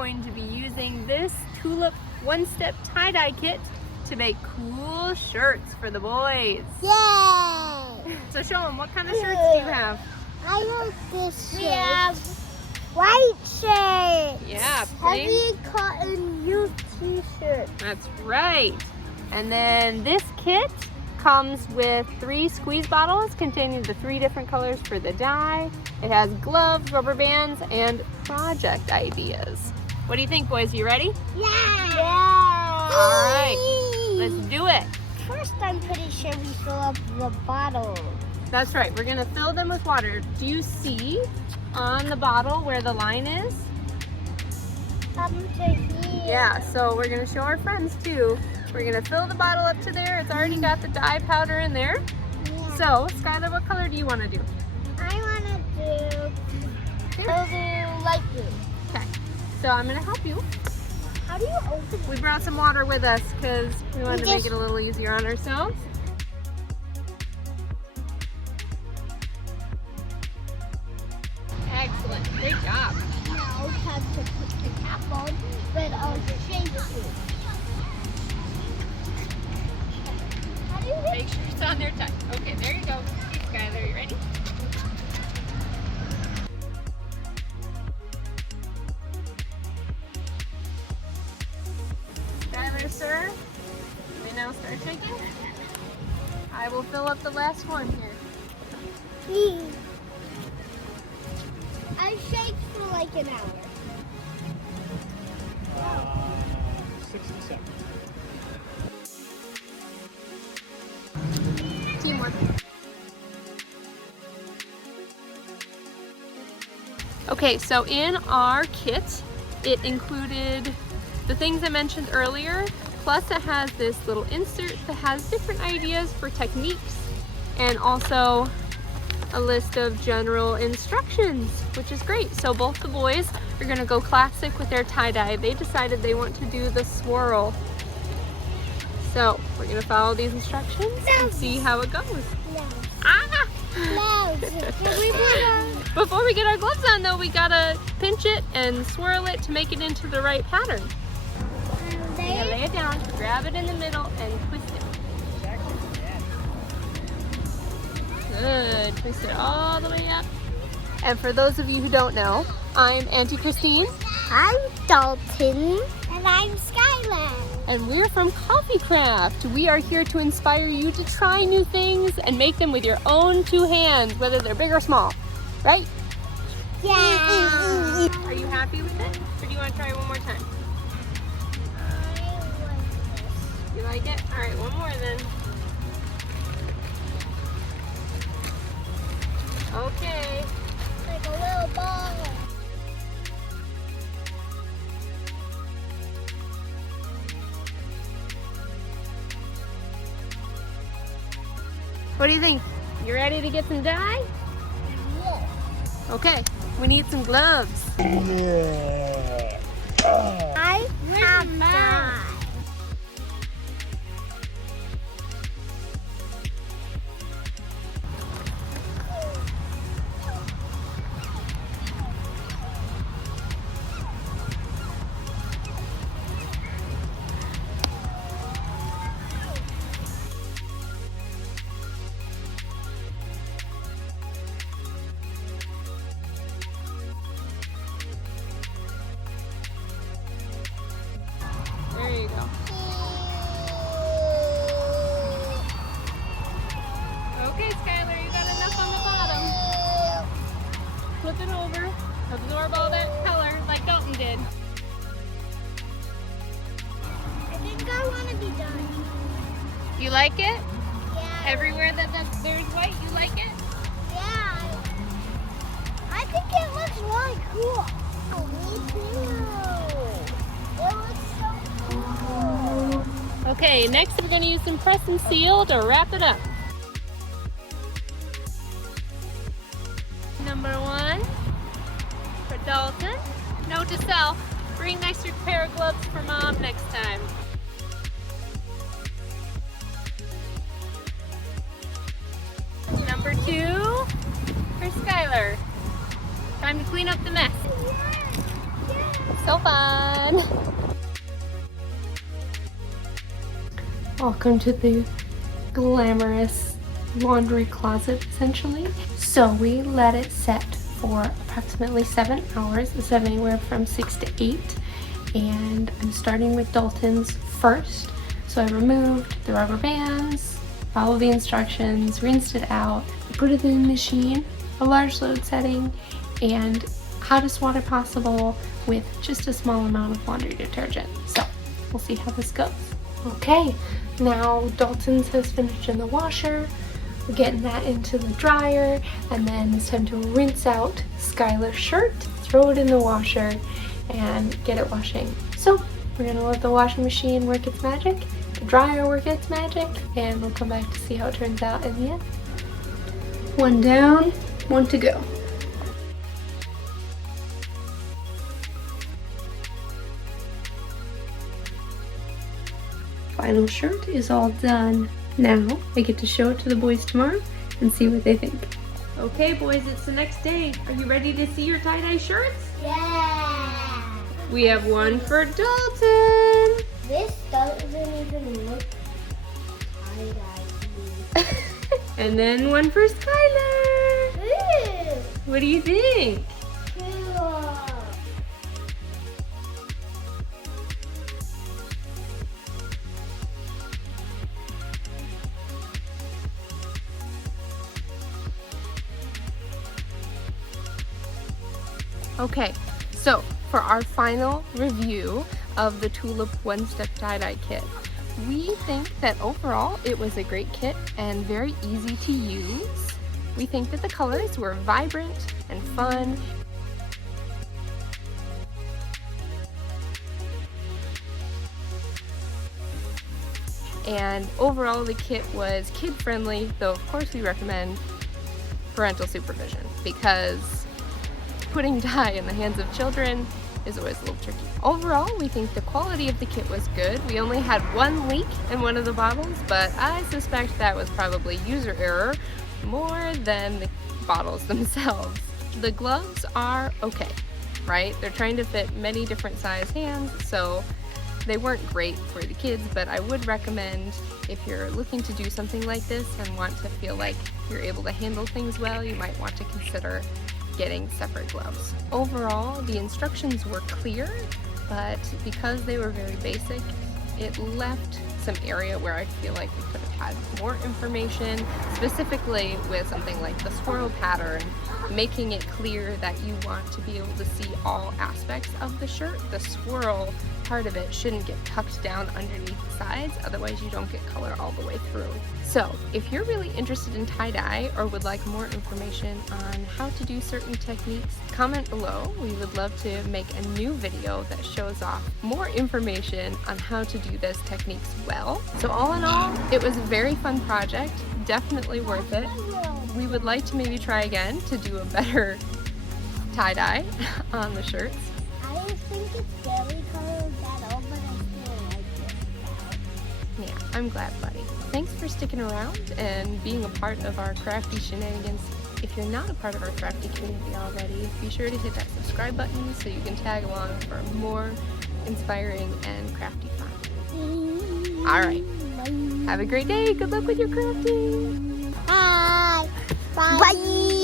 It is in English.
going to be using this Tulip One-Step Tie-Dye Kit to make cool shirts for the boys. Yay! So show them, what kind of shirts do you have? I have this shirt. We have white shirt. Yeah, plain. Heavy cotton used t-shirt. That's right. And then this kit comes with 3 squeeze bottles containing the 3 different colors for the dye. It has gloves, rubber bands, and project ideas. What do you think, boys? You ready? Yeah! All right, let's do it. First, I'm pretty sure we fill up the bottle. That's right, we're gonna fill them with water. Do you see on the bottle where the line is? Up to here. Yeah, so we're gonna show our friends too. We're gonna fill the bottle up to there. It's already got the dye powder in there. Yeah. So, Skylar, what color do you wanna do? I wanna do light blue. Okay, so I'm gonna help you. How do you open it? We brought some water with us because we wanted to make it a little easier on ourselves. Excellent, great job. Now, time to put the cap on, but I'll shake it. How do you Make sure it's on there tight. Okay, there you go. Skylar, you ready? Skylar, sir, we now start shaking. I will fill up the last one here. I shake for like an hour. 60 seconds. Teamwork. Okay, so in our kit, it included the things I mentioned earlier, plus it has this little insert that has different ideas for techniques and also a list of general instructions, which is great. So both the boys are gonna go classic with their tie-dye. They decided they want to do the swirl. So we're gonna follow these instructions and see how it goes. No. Ah! No. Can we put on? Before we get our gloves on though, we gotta pinch it and swirl it to make it into the right pattern. You're gonna lay it down, grab it in the middle and twist it. Good, twist it all the way up. And for those of you who don't know, I'm Auntie Christine. I'm Dalton. And I'm Skylar. And we're from CoffeeCraft. We are here to inspire you to try new things and make them with your own 2 hands, whether they're big or small, right? Yeah. Are you happy with it? Or do you want to try one more time? You like it? All right, one more then. Okay. Like a little ball. What do you think? You ready to get some dye? Yes. Okay, we need some gloves. I have dye. There you go. Okay, Skylar, you got enough on the bottom. Flip it over, absorb all that color like Dalton did. I think I want to be done. You like it? Yeah. Everywhere that there's white, you like it? Yeah. I think it looks really cool. Oh, me too. It looks so cool. Okay, next we're going to use some press and seal to wrap it up. Number 1 for Dalton. Note to self, bring an extra pair of gloves for Mom next time. Number 2 for Skylar. Time to clean up the mess. Yes. So fun! Welcome to the glamorous laundry closet, essentially. So we let it set for approximately 7 hours. It's anywhere from 6 to 8. And I'm starting with Dalton's first. So I removed the rubber bands, followed the instructions, rinsed it out, put it in the machine, a large load setting, and hottest water possible with just a small amount of laundry detergent. So we'll see how this goes. Okay, now Dalton's has finished in the washer. We're getting that into the dryer, and then it's time to rinse out Skylar's shirt, throw it in the washer, and get it washing. So we're gonna let the washing machine work its magic, the dryer work its magic, and we'll come back to see how it turns out in the end. One down, one to go. Final shirt is all done. Now I get to show it to the boys tomorrow and see what they think. Okay boys, it's the next day. Are you ready to see your tie-dye shirts? Yeah! We have one for Dalton. This doesn't even look tie-dye. And then one for Skylar. Ooh! What do you think? Cool! Okay, so for our final review of the Tulip One-Step Tie-Dye Kit, we think that overall it was a great kit and very easy to use. We think that the colors were vibrant and fun. And overall the kit was kid-friendly, though of course we recommend parental supervision because putting dye in the hands of children is always a little tricky. Overall, we think the quality of the kit was good. We only had one leak in one of the bottles, but I suspect that was probably user error more than the bottles themselves. The gloves are okay, right? They're trying to fit many different size hands, so they weren't great for the kids, but I would recommend if you're looking to do something like this and want to feel like you're able to handle things well, you might want to consider getting separate gloves. Overall, the instructions were clear, but because they were very basic, it left some area where I feel like we could have had more information, specifically with something like the swirl pattern, making it clear that you want to be able to see all aspects of the shirt. The swirl part of it shouldn't get tucked down underneath the sides, otherwise you don't get color all the way through. So if you're really interested in tie-dye or would like more information on how to do certain techniques, comment below. We would love to make a new video that shows off more information on how to do those techniques well. So all in all, it was a very fun project, definitely worth it. We would like to maybe try again to do a better tie-dye on the shirts. I think it's very colored that all, but I still like it. Yeah, I'm glad, buddy. Thanks for sticking around and being a part of our crafty shenanigans. If you're not a part of our crafty community already, be sure to hit that subscribe button so you can tag along for more inspiring and crafty fun. Alright, have a great day. Good luck with your crafting. Bye. Bye. Bye.